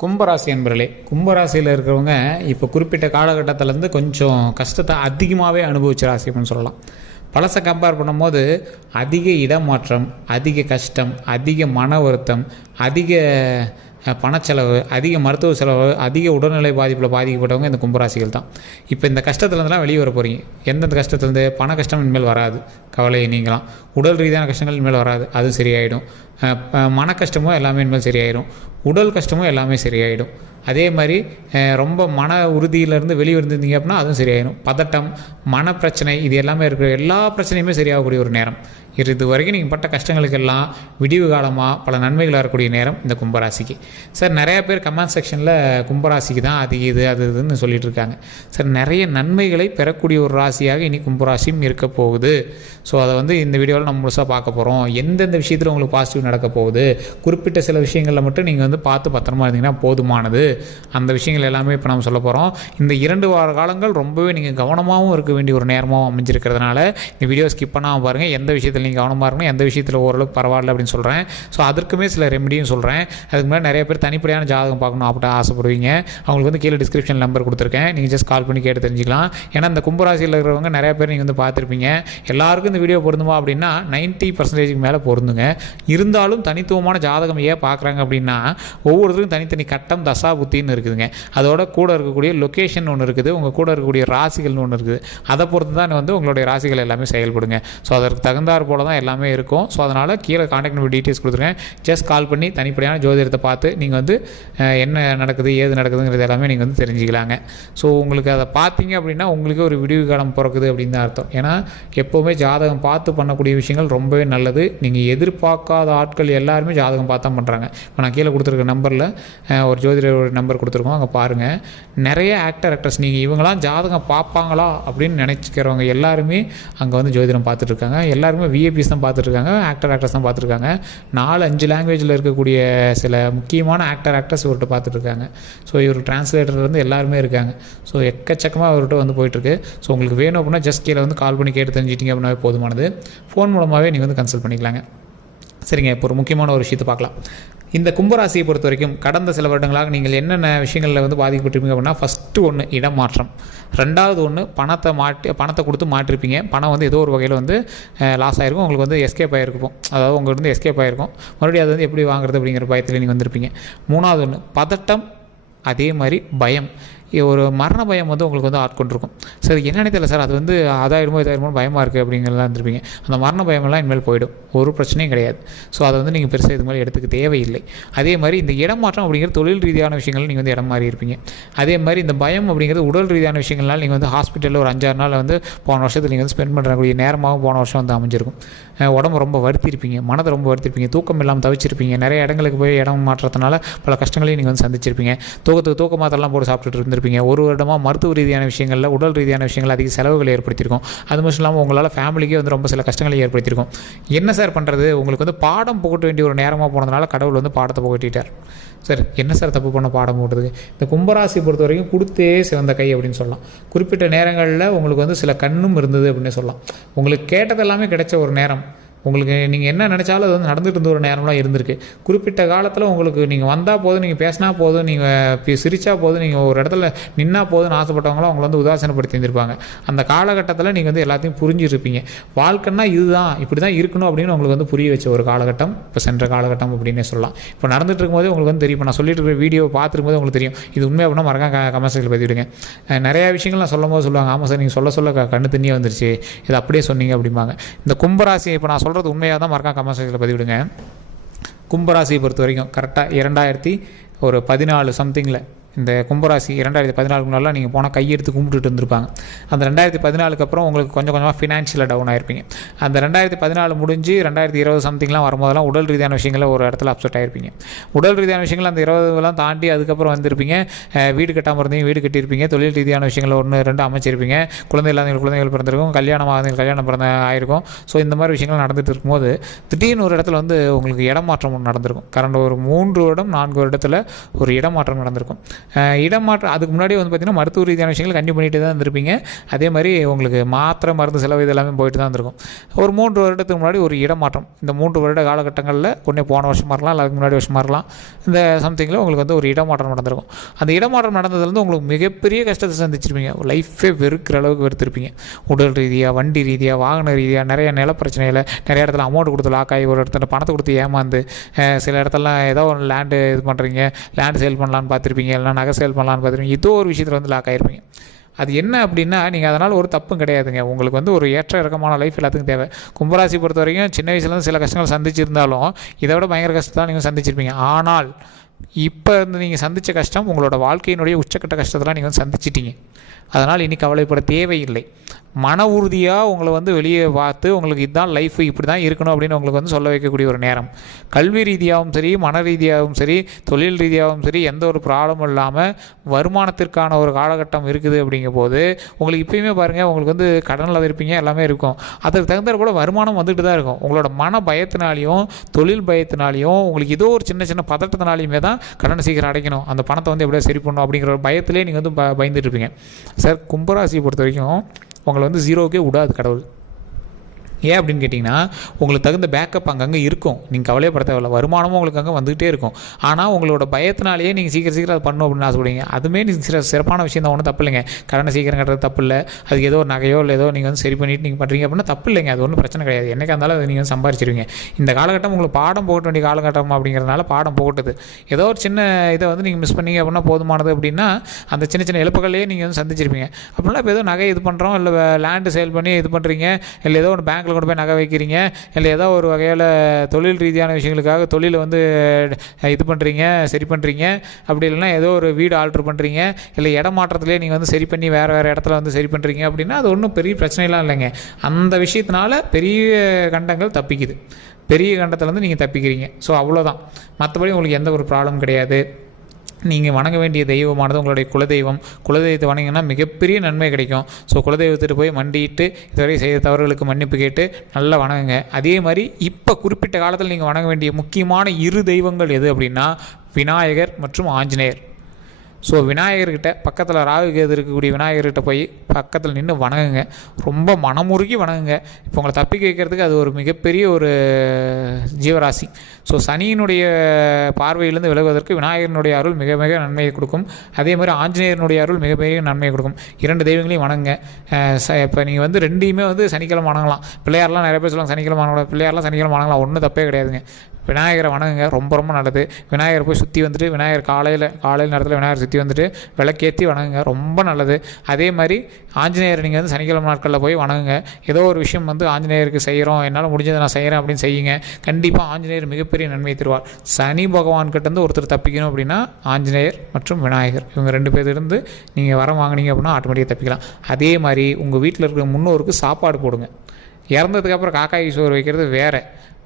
கும்பராசி என்பர்களே, கும்பராசியில் இருக்கிறவங்க இப்போ குறிப்பிட்ட காலகட்டத்திலேருந்து கொஞ்சம் கஷ்டத்தை அதிகமாகவே அனுபவிச்ச ராசி அப்படின்னு சொல்லலாம். பழசை கம்பேர் பண்ணும்போது அதிக இடமாற்றம், அதிக கஷ்டம், அதிக மன வருத்தம், அதிக பணச்செலவு, அதிக மருத்துவ செலவு, அதிக உடல்நிலை பாதிப்பில் பாதிக்கப்பட்டவங்க இந்த கும்பராசிகள் தான். இப்போ இந்த கஷ்டத்துலேருந்துலாம் வெளியே வர போகிறீங்க. எந்தெந்த கஷ்டத்துலேருந்து? பண கஷ்டம் இனிமேல் வராது, கவலையை நீங்களாம். உடல் ரீதியான கஷ்டங்கள் இனிமேல் வராது, அது சரியாயிடும். மன கஷ்டமும் எல்லாமே இனிமேல் சரியாயிடும். உடல் கஷ்டமும் எல்லாமே சரியாயிடும். அதே மாதிரி ரொம்ப மன உறுதியிலேருந்து வெளியே இருந்திருந்தீங்க அப்படின்னா அதுவும் சரியாயிடும். பதட்டம், மனப்பிரச்சனை, இது எல்லாமே இருக்கிற எல்லா பிரச்சனையுமே சரியாகக்கூடிய ஒரு நேரம். இது வரைக்கும் நீங்கள் பட்ட கஷ்டங்களுக்கெல்லாம் விடிவு காலமாக பல நன்மைகள் வரக்கூடிய நேரம் இந்த கும்பராசிக்கு. சார், நிறையா பேர் கமெண்ட் செக்ஷனில் கும்பராசிக்கு தான் அது இதுன்னு சொல்லிட்டு இருக்காங்க. சார், நிறைய நன்மைகளை பெறக்கூடிய ஒரு ராசியாக இனி கும்பராசியும் இருக்க போகுது. ஸோ அதை இந்த வீடியோவில் நம்ம முழுசாக பார்க்க போகிறோம். எந்தெந்த விஷயத்தில் உங்களுக்கு பாசிட்டிவ் நடக்க போகுது, குறிப்பிட்ட சில விஷயங்களில் மட்டும் நீங்கள் பார்த்து பத்திரமா இருந்தீங்கன்னா போதுமானது. அந்த விஷயங்கள் எல்லாமே இப்போ நம்ம சொல்ல போகிறோம். இந்த 2 வார காலங்கள் ரொம்பவே நீங்கள் கவனமாகவும் இருக்க வேண்டிய ஒரு நேரமாகவும் அமைஞ்சிருக்கிறதுனால இந்த வீடியோ ஸ்கிப் பண்ணாமல் பாருங்கள். எந்த விஷயத்தில் நீங்கள் கவனமாக இருக்கணும், எந்த விஷயத்தில் ஓரளவுக்கு பரவாயில்ல அப்படின்னு சொல்கிறேன். ஸோ அதற்குமே சில ரெமடியும் சொல்கிறேன். அதுக்கு முன்னாடி நிறைய பேர் தனிப்படையான ஜாதகம் பார்க்கணும் அப்படி ஆசைப்படுவீங்க. அவங்களுக்கு கீழே டிஸ்கிரிப்ஷன் நம்பர் கொடுத்துருக்கேன், நீங்கள் ஜஸ்ட் கால் பண்ணி கேட்டு தெரிஞ்சுக்கலாம். ஏன்னா இந்த கும்பராசியில் இருக்கிறவங்க நிறைய பேர் நீங்கள் பார்த்துருப்பீங்க. எல்லாருக்கும் இந்த வீடியோ பொருந்துமா அப்படின்னா 90% மேலே பொருந்துங்க. இருந்தாலும் தனித்துவமான ஜாதகம் ஏன் பார்க்குறாங்க அப்படின்னா ஒவ்வொருத்தருக்கும் தனித்தனி கட்டம், தசா, புத்தின்னு இருக்குதுங்க. அதோட கூட இருக்கக்கூடிய லொக்கேஷன் ஒன்று இருக்குது, உங்கள் கூட இருக்கக்கூடிய ராசிகள்னு ஒன்று இருக்குது. அதை பொறுத்து தான் உங்களுடைய ராசிகள் எல்லாமே செயல்படுங்க. ஸோ அதற்கு தகுந்தாற் போல தான் எல்லாமே இருக்கும். ஸோ அதனால் கீழே கான்டாக்ட் நம்பர் டீட்டெயில்ஸ் கொடுத்துருக்கேன். ஜஸ்ட் கால் பண்ணி தனிப்படையான ஜோதிடத்தை பார்த்து நீங்கள் என்ன நடக்குது, ஏது நடக்குதுங்கிறது எல்லாமே நீங்கள் தெரிஞ்சுக்கலாங்க. ஸோ உங்களுக்கு அதை பார்த்தீங்க அப்படின்னா உங்களுக்கு ஒரு விடிவு காலம் பிறக்குது அப்படின்னு தான் அர்த்தம். ஏன்னா எப்போவுமே ஜாதகம் பார்த்து பண்ணக்கூடிய விஷயங்கள் ரொம்பவே நல்லது. நீங்கள் எதிர்பார்க்காத ஆட்கள் எல்லாருமே ஜாதகம் பார்த்து தான் பண்ணுறாங்க. இப்போ நான் கீழே கொடுத்துருக்க நம்பரில் ஒரு ஜோதிடர் நம்பர் கொடுத்துருக்கோம், அங்கே பாருங்கள். நிறைய ஆக்டர்ஸ் நீங்கள் இவங்களாம் ஜாதகம் பார்ப்பாங்களா அப்படின்னு நினச்சிக்கிறவங்க எல்லாருமே அங்கே ஜோதிடம் பார்த்துட்ருக்காங்க. எல்லாருமே விஐபிஸ் தான் பார்த்துட்ருக்காங்க, ஆக்டர்ஸ் தான் பார்த்துருக்காங்க. 4-5 லாங்குவேஜில் இருக்கக்கூடிய சில முக்கியமான ஆக்டர்ஸ் இவர்கிட்ட பார்த்துட்ருக்காங்க. ஸோ இவர் டிரான்ஸ்லேட்டர்லேருந்து எல்லாருமே இருக்காங்க. ஸோ எக்கச்சக்கமாக அவர்கிட்ட போயிட்டுருக்கு. ஸோ உங்களுக்கு வேணும் அப்படின்னா ஜஸ்ட் கீழே கால் பண்ணி கேட்டு தெரிஞ்சிட்டிங்க அப்படின்னா போதுமானது. ஃபோன் மூலமாகவே நீங்கள் கன்சல்ட் பண்ணிக்கலாங்க. சரிங்க, இப்போ ஒரு முக்கியமான ஒரு விஷயத்தை பார்க்கலாம். இந்த கும்பராசியை பொறுத்த வரைக்கும் கடந்த சில வருடங்களாக நீங்கள் என்னென்ன விஷயங்களில் பாதிக்கப்பட்டிருப்பீங்க அப்படின்னா, ஃபஸ்ட்டு ஒன்று இடமாற்றம், ரெண்டாவது ஒன்று பணத்தை கொடுத்து மாற்றிருப்பீங்க. பணம் ஏதோ ஒரு வகையில் லாஸ் ஆகிருக்கும், உங்களுக்கு எஸ்கேப் ஆகிருக்கும். அதாவது உங்கள்கிட்ட எஸ்கேப் ஆகிருக்கும். மறுபடியும் அது எப்படி வாங்குறது அப்படிங்கிற பயத்தில் நீங்கள் வந்திருப்பீங்க. மூணாவது ஒன்று பதட்டம், அதே மாதிரி பயம், ஒரு மரண பயம் உங்களுக்கு ஆட்கொண்டிருக்கும். சார், என்னென்ன தெரியல சார், அது அதாயிரமோ இதாயிரமோ பயமாக இருக்குது அப்படிங்கிறலாம் இருந்திருப்பீங்க. அந்த மரண பயமெல்லாம் இனிமேல் போயிடும், ஒரு பிரச்சனையும் கிடையாது. ஸோ அதை நீங்கள் பெருசாக இது மாதிரி எடுத்துக்க தேவையில்லை. அதே மாதிரி இந்த இடமாற்றம் அப்படிங்கிறது தொழில் ரீதியான விஷயங்கள் நீங்கள் இடம் மாறி இருப்பீங்க. அதே மாதிரி இந்த பயம் அப்படிங்கிறது உடல் ரீதியான விஷயங்கள்னால நீங்கள் ஹாஸ்பிட்டலில் ஒரு 5-6 நாள் போன வருஷத்தில் நீங்கள் ஸ்பெண்ட் பண்ணுறக்கூடிய நேரமாகவும் போன வருஷம் அமைஞ்சிருக்கும். உடம்பு ரொம்ப வருத்திருப்பீங்க, மனதை ரொம்ப வருத்திருப்பீங்க, தூக்கம் இல்லாமல் தவிச்சிருப்பீங்க. நிறைய இடங்களுக்கு போய் இடம் மாற்றத்தினால பல கஷ்டங்களையும் நீங்கள் சந்திச்சிருப்பீங்க. தூக்க மாத்திரலாம் போட்டு சாப்பிட்டுட்டு இருந்திருப்பீங்க. ஒரு வருடமாக மருத்துவ ரீதியான விஷயங்களில், உடல் ரீதியான விஷயங்கள் அதிக செலவுகளை ஏற்படுத்தியிருக்கும். அது மட்டும் இல்லாமல் உங்களால் ஃபேமிலிக்கே ரொம்ப சில கஷ்டங்களை ஏற்படுத்தியிருக்கும். என்ன சார் பண்ணுறது, உங்களுக்கு பாடம் புகட்ட வேண்டிய ஒரு நேரமாக போனதுனால கடவுள் பாடத்தை புகட்டிட்டார். சார், என்ன சார் தப்பு பண்ண பாடம் போட்டதுக்கு? இந்த கும்பராசி பொறுத்த வரைக்கும் கொடுத்தே சிவந்த கை அப்படின்னு சொல்லலாம். குறிப்பிட்ட நேரங்களில் உங்களுக்கு சில கண்ணும் இருந்தது அப்படின்னு சொல்லலாம். உங்களுக்கு கேட்டது எல்லாமே கிடைச்ச ஒரு நேரம். உங்களுக்கு நீங்கள் என்ன நினச்சாலும் அது நடந்துகிட்டு இருந்த ஒரு நேரம்லாம் இருந்திருக்கு. குறிப்பிட்ட காலத்தில் உங்களுக்கு நீங்கள் வந்தால் போதும், நீங்கள் பேசினா போதும், நீங்கள் சிரித்தா போதும், நீங்கள் ஒரு இடத்துல நின்னா போதும்னு ஆசைப்பட்டவங்களும் அவங்கள உதாசனப்படுத்தி இருந்திருப்பாங்க. அந்த காலகட்டத்தில் நீங்கள் எல்லாத்தையும் புரிஞ்சிருப்பீங்க. வாழ்க்கைன்னா இதுதான், இப்படி தான் இருக்கணும் அப்படின்னு உங்களுக்கு புரிய வச்ச ஒரு காலகட்டம் இப்போ சென்ற காலகட்டம் அப்படின்னே சொல்லலாம். இப்போ நடந்துட்டு இருக்கும்போது உங்களுக்கு தெரியும். இப்போ நான் சொல்லிட்டு இருக்கிற வீடியோ பார்த்துருக்கும்போது உங்களுக்கு தெரியும். இது உண்மை அப்படின்னா மறக்காம கமெண்ட்ஸில் பதிவிடுங்க. நிறையா விஷயங்கள் நான் சொல்லும் போது சொல்லுவாங்க, ஆமாம் சார் நீங்கள் சொல்ல கண்ணு தண்ணியே வந்துருச்சு, இது அப்படியே சொன்னீங்க அப்படிம்பாங்க. இந்த கும்பராசி இப்போ நான் சொல்கிறது உண்மையாக தான், மறக்காம கமெண்ட் செக்ஷனில் பதிவிடுங்க. கும்பராசியை பொறுத்த வரைக்கும் கரெக்டாக 2014 சம்திங்கில் இந்த கும்பராசி 2014 முன்னாலாம் நீங்கள் போனால் கையெடுத்து கும்பிட்டுட்டு இருந்திருப்பாங்க. அந்த 2014க்கு அப்புறம் உங்களுக்கு கொஞ்சம் கொஞ்சமாக ஃபினான்ஷியலாக டவுன் ஆகிருப்பீங்க. அந்த 2014 முடிஞ்சு 2020 சம்திங்லாம் வரும்போதெல்லாம் உடல் ரீதியான விஷயங்களில் ஒரு இடத்துல அப்செட் ஆகிருப்பீங்க. உடல் ரீதியான விஷயங்கள் அந்த 20 தாண்டி அதுக்கப்புறம் வந்திருப்பீங்க. வீடு கட்டாமல் இருந்தீங்க, வீடு கட்டியிருப்பீங்க. தொழில் ரீதியான விஷயங்கள் 1-2 அமைச்சிருப்பீங்க. குழந்தை இல்லாதவங்க குழந்தைகள் பிறந்திருக்கும், கல்யாணம் ஆயிருக்கும். ஸோ இந்த மாதிரி விஷயங்கள் நடந்துகிட்டு இருக்கும்போது திடீர்னு ஒரு இடத்துல உங்களுக்கு இடமாற்றம் ஒன்று நடந்திருக்கும். கடந்த ஒரு 3 வருடம் 4 வருடத்தில் ஒரு இடமாற்றம் நடந்திருக்கும். இடமாற்றம் அதுக்கு முன்னாடி வந்து பார்த்திங்கன்னா மருத்துவ ரீதியான விஷயங்கள் கண்டிப்பாக பண்ணிட்டு தான் இருந்திருப்பீங்க. அதே மாதிரி உங்களுக்கு மாத்திரை மருந்து செலவு இது எல்லாமே போயிட்டு தான் இருந்திருக்கும். ஒரு 3 வருடத்துக்கு முன்னாடி ஒரு இடமாற்றம், இந்த 3 வருட காலகட்டங்களில் ஒன்றே போன வருஷமாக இருக்கலாம், இல்லை அதுக்கு முன்னாடி வருஷமாக இருக்கலாம், இந்த சம்திங்கில் உங்களுக்கு வந்து ஒரு இடமாற்றம் நடந்திருக்கும். அந்த இடமாற்றம் நடந்ததுலேருந்து உங்களுக்கு மிகப்பெரிய கஷ்டத்தை சந்திச்சிருப்பீங்க. லைஃபே வெறுக்கிற அளவுக்கு வெறுத்திருப்பீங்க. உடல் ரீதியாக, வண்டி ரீதியாக, வாகன ரீதியாக, நிறைய நில பிரச்சனையில், நிறைய இடத்துல அமௌண்ட் கொடுத்து லாக் ஆகி, ஒரு இடத்துல பணத்தை கொடுத்து ஏமாந்து, சில இடத்துலலாம் ஏதோ ஒரு லேண்டு இது பண்ணுறீங்க, லேண்டு சேல் பண்ணலான்னு பார்த்துருப்பீங்க, இல்லைனா நகை சேல் பண்ணலான்னு பார்த்துருப்பீங்க, ஏதோ ஒரு விஷயத்தில் வந்து லாக் ஆகிருப்பீங்க. அது என்ன அப்படின்னா, நீங்கள் அதனால் ஒரு தப்பும் கிடையாதுங்க. உங்களுக்கு வந்து ஒரு ஏற்ற இறக்கமான லைஃப் எல்லாத்துக்கும் தேவை. கும்பராசி பொறுத்த வரைக்கும் சின்ன வயசுலேருந்து சில கஷ்டங்கள் சந்திச்சிருந்தாலும் இதை விட பயங்கர கஷ்டத்தை தான் நீங்கள் சந்திச்சிருப்பீங்க. ஆனால் இப்போ இருந்து நீங்கள் சந்தித்த கஷ்டம் உங்களோட வாழ்க்கையினுடைய உச்சக்கட்ட கஷ்டத்தெல்லாம் நீங்கள் வந்து சந்திச்சிட்டீங்க. அதனால் இனி கவலைப்பட தேவையில்லை. மன உறுதியாக உங்களை வந்து வெளியே பார்த்து உங்களுக்கு இதுதான் லைஃப், இப்படி தான் இருக்கணும் அப்படின்னு உங்களுக்கு வந்து சொல்ல வைக்கக்கூடிய ஒரு நேரம். கல்வி ரீதியாகவும் சரி, மன ரீதியாகவும் சரி, தொழில் ரீதியாகவும் சரி, எந்த ஒரு ப்ராப்ளமும் இல்லாமல் வருமானத்திற்கான ஒரு காலகட்டம் இருக்குது. அப்படிங்கும் போது உங்களுக்கு இப்போயுமே பாருங்கள், உங்களுக்கு வந்து கடனில் இருப்பீங்க, எல்லாமே இருக்கும். அதுக்கு தகுந்த கூட வருமானம் வந்துட்டு தான் இருக்கும். உங்களோட மன பயத்தினாலையும் தொழில் பயத்தினாலையும் உங்களுக்கு ஏதோ ஒரு சின்ன சின்ன பதட்டத்தினாலையுமே தான் கடனை சீக்கிரம் அடைக்கணும், அந்த பணத்தை வந்து எப்படியோ சரி பண்ணணும் அப்படிங்கிற ஒரு பயத்திலே நீங்கள் வந்து பயந்துட்டு இருப்பீங்க. சார், கும்பராசியை பொறுத்த வரைக்கும் உங்களை வந்து ஜீரோக்கே விடாது கடவுள். ஏன் அப்படின்னு கேட்டிங்கன்னா, உங்களுக்கு தகுந்த பேக்கப் அங்கங்கே இருக்கும். நீங்கள் கவலையப்பட தேவையில்ல. வருமானமும் உங்களுக்கு அங்கே வந்துகிட்டே இருக்கும். ஆனால் உங்களோட பயத்தினாலேயே நீங்கள் சீக்கிரம் அது பண்ணணும் அப்படின்னு ஆசைப்படுவீங்க. அதுவுமே நீங்கள் சிறப்பான விஷயம் தான், ஒன்றும் தப்பு இல்லைங்க. கடனை சீக்கிரம் கட்டுறது தப்பு இல்லை. அதுக்கு ஏதோ ஒரு நகையோ இல்லை ஏதோ நீங்கள் வந்து சரி பண்ணிவிட்டு நீங்கள் பண்ணுறீங்க அப்படின்னா தப்பு இல்லைங்க. அது ஒன்றும் பிரச்சனை கிடையாது. என்னைக்கா இருந்தாலும் அது நீங்கள் வந்து சம்பாரிச்சிருவீங்க. இந்த காலகட்டம் உங்களுக்கு பாடம் போகட்ட வேண்டிய காலகட்டம் அப்படிங்கிறதுனால பாடம் போகட்டுது. ஏதோ ஒரு சின்ன இதை வந்து நீங்கள் மிஸ் பண்ணீங்க அப்படின்னா போதுமானது. அப்படின்னா அந்த சின்ன சின்ன இழப்புகளையே நீங்கள் வந்து சந்திச்சிருப்பீங்க. அப்படின்னா இப்போ ஏதோ நகை இது பண்ணுறோம், இல்லை லேண்டு சேல் பண்ணி இது பண்ணுறீங்க, இல்லை ஏதோ ஒரு பேங்க்கில் கொண்டு போய் நகை வைக்கிறீங்க, இல்லை ஏதோ ஒரு வகையில் தொழில் ரீதியான விஷயங்களுக்காக தொழிலை வந்து இது பண்ணுறீங்க, சரி பண்ணுறீங்க. அப்படி இல்லைன்னா ஏதோ ஒரு வீடு ஆல்ட்ரு பண்ணுறீங்க, இல்லை இடமாற்றத்துலேயே நீங்கள் வந்து சரி பண்ணி வேறு இடத்துல வந்து சரி பண்ணுறீங்க அப்படின்னா அது ஒன்றும் பெரிய பிரச்சனைலாம் இல்லைங்க. அந்த விஷயத்தினால பெரிய கண்டங்கள் தப்பிக்குது. பெரிய கண்டத்துலேருந்து நீங்கள் தப்பிக்கிறீங்க. ஸோ அவ்வளோதான். மற்றபடி உங்களுக்கு எந்த ஒரு ப்ராப்ளம் கிடையாது. நீங்கள் வணங்க வேண்டிய தெய்வமானது உங்களுடைய குலதெய்வத்தை வணங்கினா மிகப்பெரிய நன்மை கிடைக்கும். ஸோ குலதெய்வத்திட்டு போய் மண்டிட்டு இதுவரை செய்த தவறுகளுக்கு மன்னிப்பு கேட்டு நல்லா வணங்குங்க. அதே மாதிரி இப்போ குறிப்பிட்ட காலத்தில் நீங்கள் வணங்க வேண்டிய முக்கியமான 2 தெய்வங்கள் எது அப்படின்னா, விநாயகர் மற்றும் ஆஞ்சநேயர். ஸோ விநாயகர்கிட்ட பக்கத்தில் ராகு கேது இருக்கக்கூடிய விநாயகர்கிட்ட போய் பக்கத்தில் நின்று வணங்குங்க. ரொம்ப மனமுருகி வணங்குங்க. இப்போ உங்களை தப்பிக்க வைக்கிறதுக்கு அது ஒரு மிகப்பெரிய ஒரு ஜீவராசி. ஸோ சனியினுடைய பார்வையிலிருந்து விலகுவதற்கு விநாயகனுடைய அருள் மிக மிக நன்மையை கொடுக்கும். அதே மாதிரி ஆஞ்சநேயனுடைய அருள் மிகப்பெரிய நன்மையை கொடுக்கும். 2 தெய்வங்களையும் வணங்குங்க. இப்போ நீங்கள் வந்து 2யுமே வந்து சனிக்கிழமை வணங்கலாம். பிள்ளையாரெலாம் நிறைய பேர் சொல்லுவாங்க சனிக்கிழமை வணங்கலாம், பிள்ளையாரெலாம் சனிக்கிழமை வணங்கலாம், ஒன்றும் தப்பே கிடையாதுங்க. விநாயகரை வணங்குங்க, ரொம்ப ரொம்ப நல்லது. விநாயகரை போய் சுற்றி வந்துட்டு விநாயகர் காலையில் நேரத்தில் விநாயகர் சுற்றி வந்துட்டு விளக்கேற்றி வணங்குங்க, ரொம்ப நல்லது. அதே மாதிரி ஆஞ்சநேயர் நீங்கள் வந்து சனிக்கிழமை நாட்களில் போய் வணங்குங்க. ஏதோ ஒரு விஷயம் வந்து ஆஞ்சநேயருக்கு செய்கிறோம், என்னால் முடிஞ்சதை நான் செய்கிறேன் அப்படின்னு செய்யுங்க. கண்டிப்பாக ஆஞ்சநேயர் மிகப்பெரிய நன்மையை தருவார். சனி பகவான்கிட்டேருந்து ஒருத்தர் தப்பிக்கணும் அப்படின்னா ஆஞ்சநேயர் மற்றும் விநாயகர், இவங்க 2 பேர்லேருந்து நீங்கள் வரம் வாங்கினீங்க அப்படின்னா ஆட்டோமேட்டிக்காக தப்பிக்கலாம். அதே மாதிரி உங்கள் வீட்டில் இருக்கிற முன்னோருக்கு சாப்பாடு போடுங்க. இறந்ததுக்கப்புறம் காக்காய்க்கு சோறு வைக்கிறது வேறு.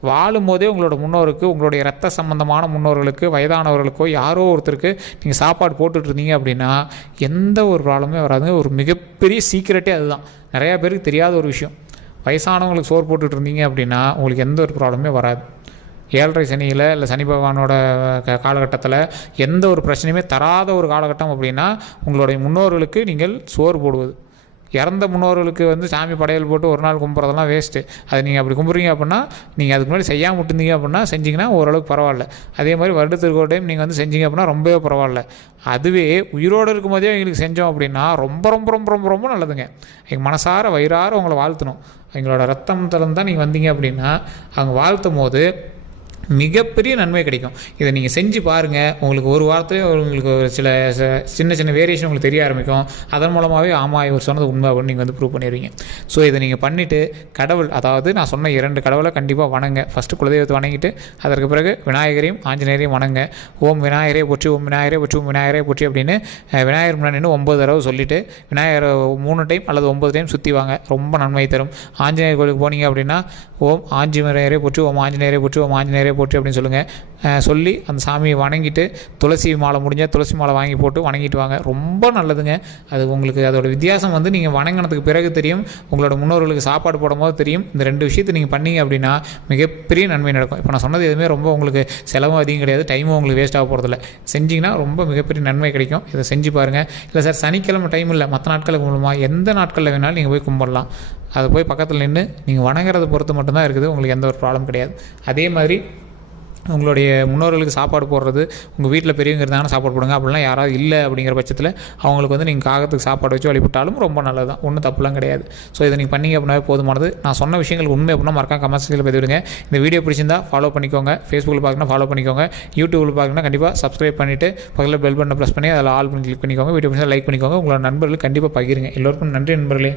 வாழும் போதே உங்களோட முன்னோருக்கு, உங்களுடைய ரத்த சம்பந்தமான முன்னோர்களுக்கு, வயதானவர்களுக்கோ யாரோ ஒருத்தருக்கு நீங்கள் சாப்பாடு போட்டுட்டு இருந்தீங்க அப்படின்னா எந்த ஒரு ப்ராப்ளமே வராதுங்க. ஒரு மிகப்பெரிய சீக்ரெட்டே அதுதான். நிறையா பேருக்கு தெரியாத ஒரு விஷயம். வயசானவங்களுக்கு சோறு போட்டுட்டு இருந்தீங்க அப்படின்னா உங்களுக்கு எந்த ஒரு ப்ராப்ளமே வராது. 7.5 சனியில் இல்லை சனி பகவானோட காலகட்டத்தில் எந்த ஒரு பிரச்சனையுமே தராத ஒரு காலகட்டம் அப்படின்னா உங்களுடைய முன்னோர்களுக்கு நீங்கள் சோறு போடுவது. இறந்த முன்னோர்களுக்கு வந்து சாமி படையல் போட்டு ஒரு நாள் கும்பிட்றதெல்லாம் வேஸ்ட்டு. அது நீங்கள் அப்படி கும்பிட்றீங்க அப்படின்னா, நீங்கள் அதுக்கு முன்னாடி செய்யாமல் விட்டுருந்தீங்க அப்படின்னா செஞ்சிங்கன்னா ஓரளவுக்கு பரவாயில்ல. அதே மாதிரி வருடத்துக்கு ஒரு டைம் நீங்கள் வந்து செஞ்சீங்க அப்படின்னா ரொம்பவே பரவாயில்ல. அதுவே உயிரோடு இருக்கும் போதே எங்களுக்கு செஞ்சோம் அப்படின்னா ரொம்ப ரொம்ப ரொம்ப ரொம்ப ரொம்ப நல்லதுங்க. எங்கள் மனசார வயிறார உங்களை வாழ்த்தணும். எங்களோட ரத்தம் தான் நீங்கள் வந்தீங்க அப்படின்னா அவங்க வாழ்த்தும் போது மிகப்பெரிய நன்மை கிடைக்கும். இதை நீங்கள் செஞ்சு பாருங்கள். உங்களுக்கு ஒரு வாரத்திலே உங்களுக்கு ஒரு சின்ன சின்ன வேரியேஷன் உங்களுக்கு தெரிய ஆரம்பிக்கும். அதன் மூலமாகவே ஆமாம் இவர் சொன்னது உண்மை அப்படின்னு நீங்கள் வந்து ப்ரூவ் பண்ணிடுவீங்க. ஸோ இதை நீங்கள் பண்ணிவிட்டு கடவுள், அதாவது நான் சொன்ன 2 கடவுளை கண்டிப்பாக வணங்க. ஃபஸ்ட்டு குலதெய்வத்தை வணங்கிட்டு அதற்கு பிறகு விநாயகரையும் ஆஞ்சநேயரையும் வணங்க. ஓம் விநாயகரே போற்றி, ஓம் விநாயகரே போற்றி, ஓம் விநாயகரே போற்றி அப்படின்னு விநாயகர் முன்னாடி 9 தடவை சொல்லிவிட்டு விநாயகர் 3 டைம் அல்லது 9 டைம் சுற்றி வாங்க. ரொம்ப நன்மை தரும். ஆஞ்சநேயர் கோயிலுக்கு போனீங்க அப்படின்னா ஓம் ஆஞ்சநேயரே போற்றி, ஓம் ஆஞ்சநேயரே போற்றி, ஓம் ஆஞ்சநேயரே போற்றி அப்படின்னு சொல்லுங்கள். சொல்லி அந்த சாமியை வணங்கிட்டு துளசி மாலை முடிஞ்சால் துளசி மாலை வாங்கி போட்டு வணங்கிட்டு வாங்க. ரொம்ப நல்லதுங்க. அது உங்களுக்கு அதோட வித்தியாசம் வந்து நீங்கள் வணங்கினதுக்கு பிறகு தெரியும், உங்களோட முன்னோர்களுக்கு சாப்பாடு போடும்போது தெரியும். இந்த 2 விஷயத்தை நீங்கள் பண்ணீங்க அப்படின்னா மிகப்பெரிய நன்மை நடக்கும். இப்போ நான் சொன்னது எதுவுமே ரொம்ப உங்களுக்கு செலவும் அதிகம் கிடையாது, டைமும் உங்களுக்கு வேஸ்ட் ஆக போகிறதில்ல. செஞ்சிங்கன்னா ரொம்ப மிகப்பெரிய நன்மை கிடைக்கும். இதை செஞ்சு பாருங்கள். இல்லை சார் சனிக்கிழமை டைம் இல்லை, மற்ற நாட்களுக்கு மூலமாக எந்த நாட்களில் வேணாலும் நீங்கள் போய் கும்பிடலாம். அதை போய் பக்கத்தில் நின்று நீங்கள் வணங்குறத பொறுத்து மட்டும்தான் இருக்குது, உங்களுக்கு எந்த ஒரு ப்ராப்ளம் கிடையாது. அதே மாதிரி உங்களுடைய முன்னோர்களுக்கு சாப்பாடு போடுறது, உங்கள் வீட்டில் பெரியவங்க இருந்தாங்கன்னா சாப்பாடு போடுங்க. அப்படிலாம் யாராவது இல்லை அப்படிங்கிற பட்சத்தில் அவங்களுக்கு வந்து நீங்கள் காகத்துக்கு சாப்பாடு வச்சு வழிபட்டாலும் ரொம்ப நல்லது தான், ஒன்றும் தப்புலாம் கிடையாது. ஸோ இதை நீங்கள் பண்ணிங்க அப்படின்னாவே போதுமானது. நான் சொன்ன விஷயங்கள் உண்மை அப்படின்னா மறக்காம கமெண்ட் செக்ஷனில் பதிவிடுங்க. இந்த வீடியோ பிடிச்சிருந்தா ஃபாலோ பண்ணிக்கோங்க. ஃபேஸ்புக்கில் பார்க்கணும் ஃபாலோ பண்ணிக்கோங்க. யூடியூப்பில் பார்க்கணும் கண்டிப்பாக சப்ஸ்கிரைப் பண்ணிவிட்டு பக்கத்தில் பெல் பட்டனை ப்ரெஸ் பண்ணி அதில் ஆல் பண்ணி கிளிக் பண்ணிக்கோங்க. வீடியோ பிடிச்சா லைக் பண்ணிக்கோங்க. உங்களோட நண்பர்களுக்கு கண்டிப்பாக பகிருங்க. எல்லோருக்கும் நன்றி நண்பர்களே.